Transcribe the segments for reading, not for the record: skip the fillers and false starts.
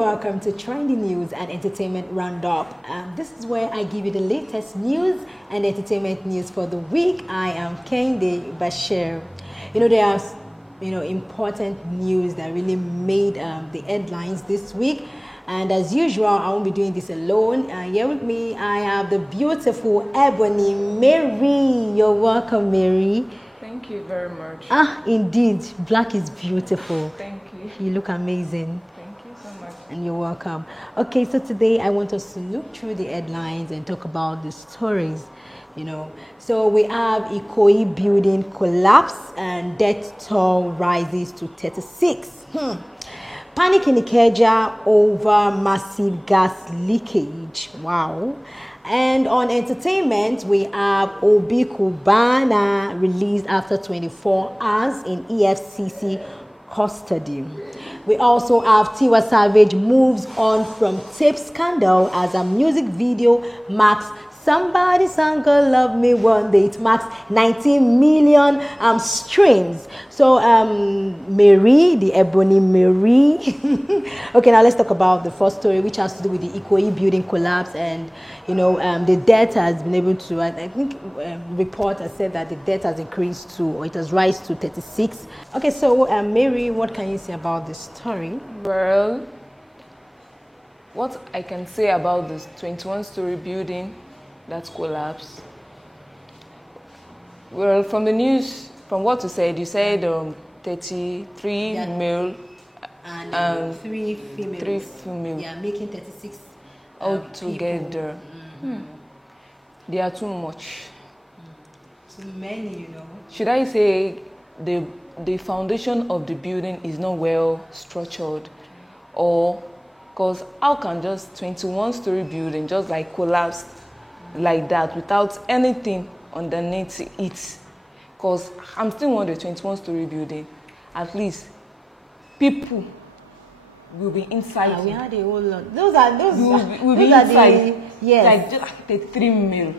Welcome to Trending News and Entertainment Roundup. This is where I give you the latest news and entertainment news for the week. I am Kende Bashir. There are important news that really made the headlines this week. And as usual, I won't be doing this alone. Here with me, I have the beautiful Ebony Mary. You're welcome, Mary. Thank you very much. Indeed, black is beautiful. Thank you. You look amazing. And you're welcome. Okay, so today I want us to look through the headlines and talk about the stories, So we have Ikoyi building collapse and death toll rises to 36. Panic in Ikeja over massive gas leakage. Wow. And on entertainment, we have Obi Cubana released after 24 hours in EFCC custody. We also have Tiwa Savage moves on from tape scandal as a music video marks Somebody Sang Love Me One Day. It marks 19 million streams. So Mary, the Ebony Mary. Okay, now let's talk about the first story, which has to do with the Ikoyi building collapse. And the debt has been able to, I think report has said that the debt has increased to, or it has risen to 36. Okay, so Mary, what can you say about this story? Well, what I can say about this 21-story building that collapsed. Well, from the news, from what you said 33 male and 3 females. 3 female. Yeah, making 36 altogether. They are too much. Too many, Should I say the foundation of the building is not well structured, or because how can just 21-story building just like collapse like that without anything underneath it? Because I'm still on the 21-story building. At least people will be inside. We had a whole lot. Those are will be inside. Yes. Like just the 3 mil.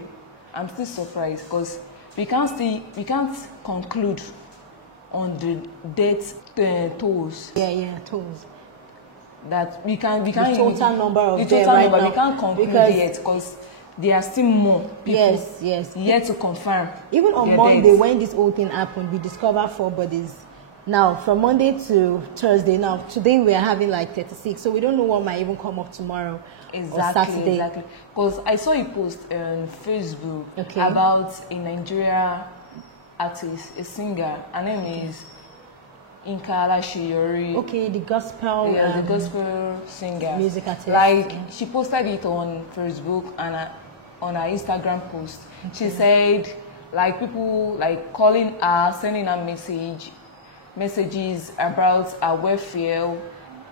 I'm still surprised because we can't conclude on the death tolls. Yeah, tolls. That we can't the total number of the them total right number now, we can't conclude yet because there are still more people yet to confirm. Even on Monday, when this whole thing happened, we discovered 4 bodies. Now, from Monday to Thursday, now today we are having like 36, so we don't know what might even come up tomorrow or Saturday. Exactly. Because I saw a post on Facebook about a Nigeria artist, a singer. Her name is Ikeja. Okay, the gospel. Yeah, the gospel singer. Music artist. Like she posted it on Facebook and on her Instagram post. She said like people like calling her, sending her messages about her welfare.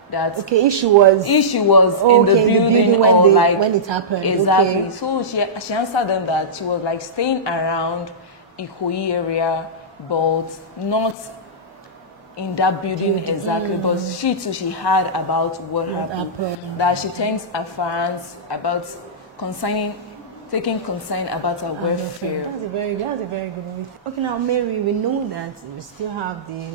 That if she was in the building when it happened. Exactly. Okay. So she answered them that she was like staying around Ikoyi area, but not in that building exactly. But she heard about what happened. That she thanks her fans about taking concern about her welfare. That's a very good one. Okay, now Mary, we know that we still have the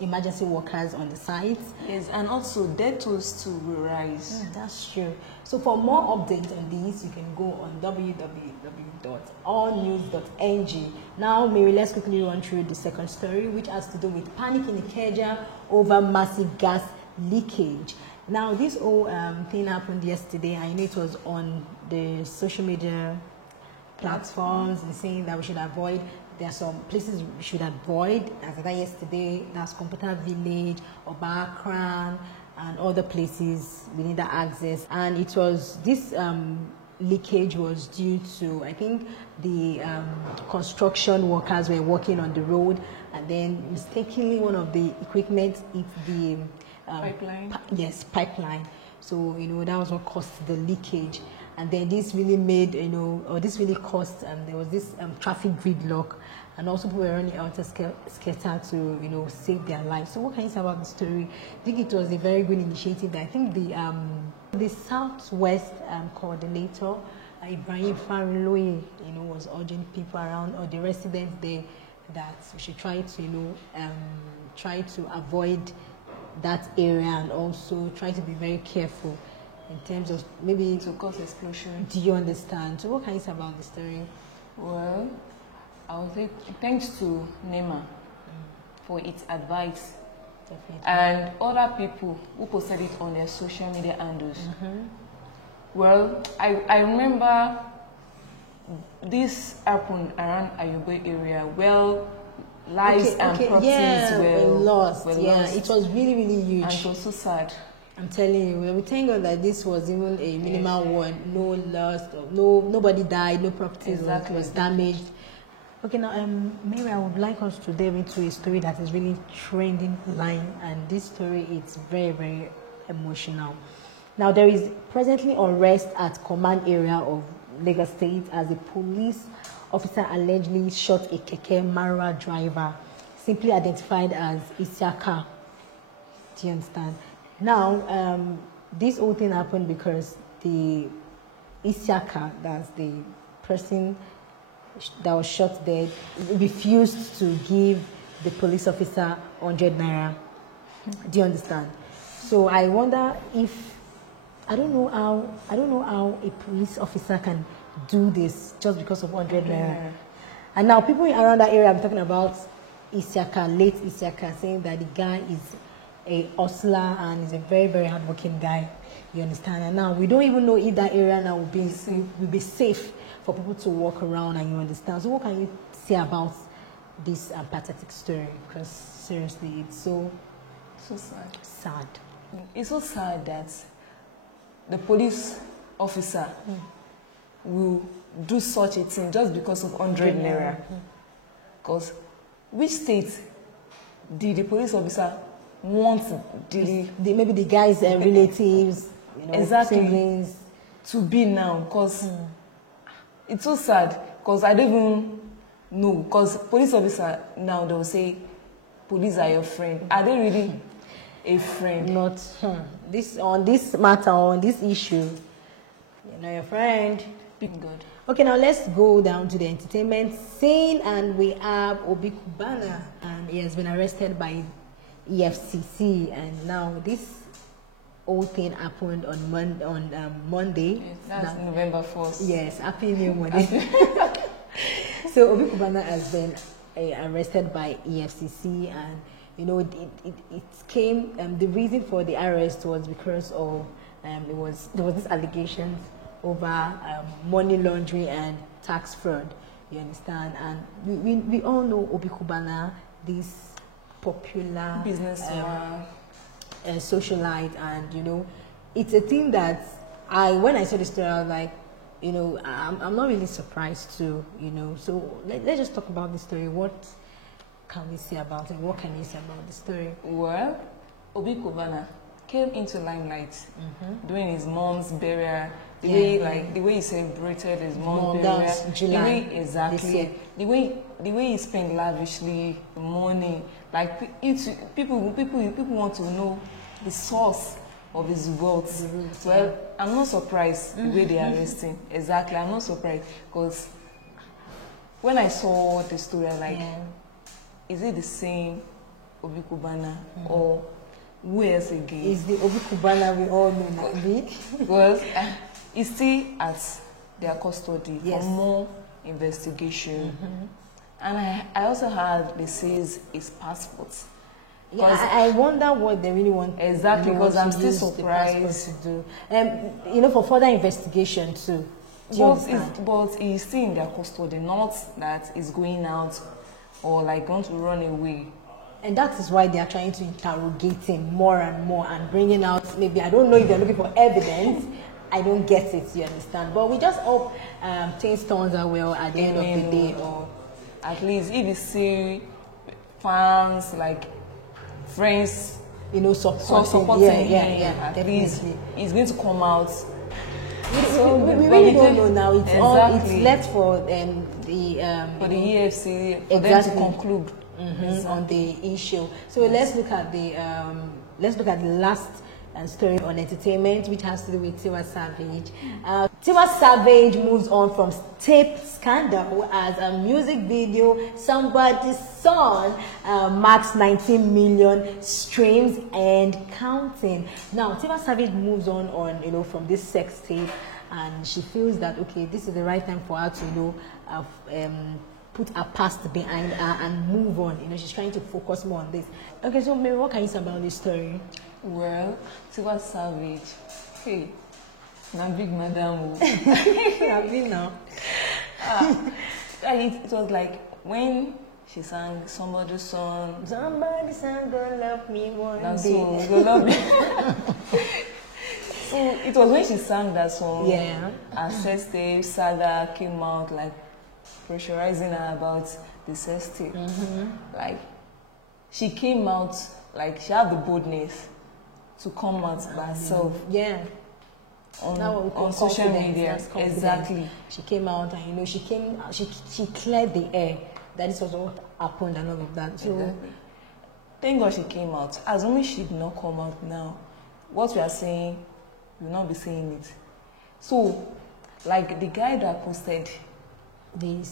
emergency workers on the site. Yes, and also death tolls too will rise. That's true. So for more updates on these, you can go on www.allnews.ng. Now, Mary, let's quickly run through the second story, which has to do with panic in Ikeja over massive gas leakage. Now, this whole thing happened yesterday. I know it was on the social media platforms and saying that we should avoid. There are some places we should avoid. As I said yesterday, that's Computer Village, Akran, and other places we need that access. And it was this leakage was due to, I think, the construction workers were working on the road, and then mistakenly one of the equipment hit the pipeline. Pipeline. So that was what caused the leakage, and then this really made this really caused there was this traffic gridlock, and also people were running out of scatter to save their lives. So what can you say about the story? I think it was a very good initiative. I think the The Southwest coordinator, Ibrahim Fariloye, was urging people around or the residents there that we should try to, try to avoid that area and also try to be very careful in terms of maybe to cause explosion. Do you understand? So what can you say about the story? Well, I would say thanks to NEMA for its advice. Definitely. And other people who posted it on their social media handles. Well, I remember this happened around Ile-Iwe area. Well, lives and properties were lost. It was really, really huge. And it was so sad. I'm telling you, we thank God that this was even a minimal one. No loss, nobody died, no property was damaged. Okay, now, Mary, I would like us to delve into a story that is really trending online, and this story is very, very emotional. Now, there is presently unrest at command area of Lagos State as a police officer allegedly shot a Keke Mara driver, simply identified as Isiaka. Do you understand? Now, this whole thing happened because the Isiaka, that's the person that was shot dead, refused to give the police officer 100 naira. Do you understand? So I wonder if I don't know how a police officer can do this just because of 100 naira. And now people around that area, I'm talking about Isiaka, late Isiaka, saying that the guy is a hustler and is a very, very hardworking guy. You understand? And now we don't even know if that area now will be safe for people to walk around, and you understand. So what can you say about this pathetic story? Because seriously, it's so sad. It's so sad that the police officer will do such a thing just because of 100 naira. Because which state did the police officer want maybe the guy's relatives, siblings to be now? Because it's so sad, because I don't even know. Because police officer now, they'll say police are your friend. Are they really a friend? Not on this matter, on this issue, you're not your friend. Good. Okay, now let's go down to the entertainment scene, and we have Obi Cubana, and he has been arrested by EFCC, and now this whole thing happened on Monday. Yes, that's November 1st. Yes, happy new Monday. So Obi Cubana has been arrested by EFCC, and it came. The reason for the arrest was because of there was this allegation over money laundering and tax fraud. You understand? And we all know Obi Cubana, this popular businessman, socialite, and it's a thing that when I saw the story, I was like, I'm not really surprised too, So let's just talk about the story. What can we say about it? What can you say about the story? Well, Obi Cubana came into limelight during his mom's burial. The way he celebrated his mom's burial, the way he spent lavishly the money. Like people want to know the source of his wealth. Well, I'm not surprised the way they arrest him. Exactly, I'm not surprised, because when I saw the story, I'm like, is it the same Obi Cubana or who else again? Is the Obi Cubana we all know now? Because he's still at their custody for more investigation. And I also heard they says his passport. Yeah, I wonder what they really want. Exactly, because I'm still surprised to do. For further investigation too. But he's still in their custody, not that he's going out or like going to run away. And that is why they are trying to interrogate him more and more and bringing out, maybe, I don't know if they're looking for evidence. I don't get it, you understand? But we just hope things turns out well at the end of the day. Or at least if you see fans, like friends, supporting him, at least he's going to come out. We really don't know now. It's left for the EFCC for them to conclude on the issue. So let's look at the last story on entertainment, which has to do with Tiwa Savage. Tiwa Savage moves on from tape scandal as a music video, Somebody's Son, marks 19 million streams and counting. Now, Tiwa Savage moves on, from this sex tape, and she feels that, okay, this is the right time for her to, put her past behind her and move on. She's trying to focus more on this. Okay, so Mary, what can you say about this story? Well, Tiwa Savage, hey, na big madam. I mean now. It was like when she sang Somebody's Son. Somebody's son gonna love me one That day. song, gonna love me. So it was when she sang that song. Yeah. Her sex tape saga came out, like pressurizing her about the sex tape. Like she came out, like she had the boldness to come out by herself. Yeah. On social media. Exactly. She came out and she cleared the air that this was what happened and all of that. So Exactly. Thank God she came out. Assuming she did not come out now, what we are saying, we will not be saying it. So, like the guy that posted the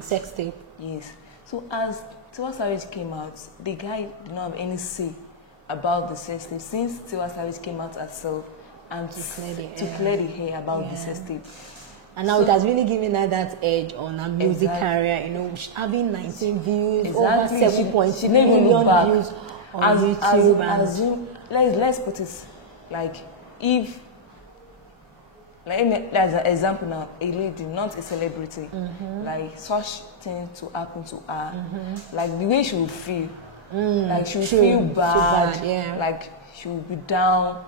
sex tape. Yes. So as Tiwa Savage came out, the guy did not have any say about the sex tape since Tiwa Savage came out herself and to clear the hair about the sex tape. And now it has really given her that edge on her music career, having 19 views, over 7.2 million views on YouTube. Let's put it like, if, like, as an example now, a lady, not a celebrity, like such thing to happen to her, like the way she will feel, like she will feel bad, like she will be down,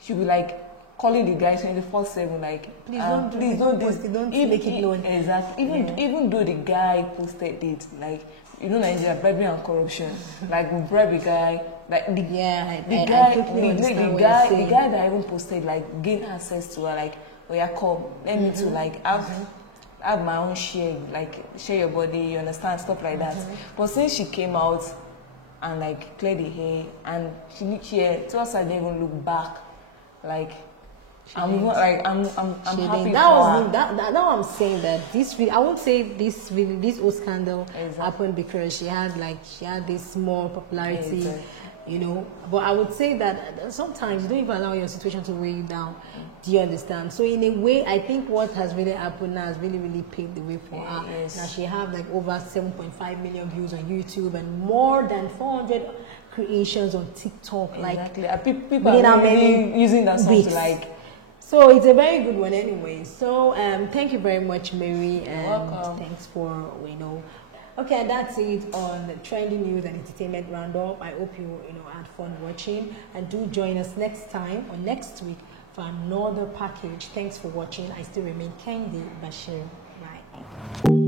she'll be like calling the guy 24/7, like please don't make it known. Exactly. Even though the guy posted it, like Nigeria, bribery and corruption, like we bribe a guy, like the guy that even posted, like gain access to her, like, oh yeah, come, let me to like have my own share, like share your body, you understand, stuff like that. But since she came out and like cleared the hair, and she Tiwa Savage didn't even look back, like I'm happy for her. Now I'm saying that this really, I won't say this whole scandal happened because she had this small popularity, But I would say that sometimes you don't even allow your situation to weigh you down. Do you understand? So in a way, I think what has really happened now has really, really paved the way for her. Now she have like over 7.5 million views on YouTube and more than 400 creations on TikTok. Exactly. Like people are really using that song to like. So it's a very good one anyway. So thank you very much, Mary, and welcome. Thanks for Okay, and that's it on the trending news and entertainment roundup. I hope you had fun watching, and do join us next time or next week for another package. Thanks for watching. I still remain Kendi Bashir. Bye.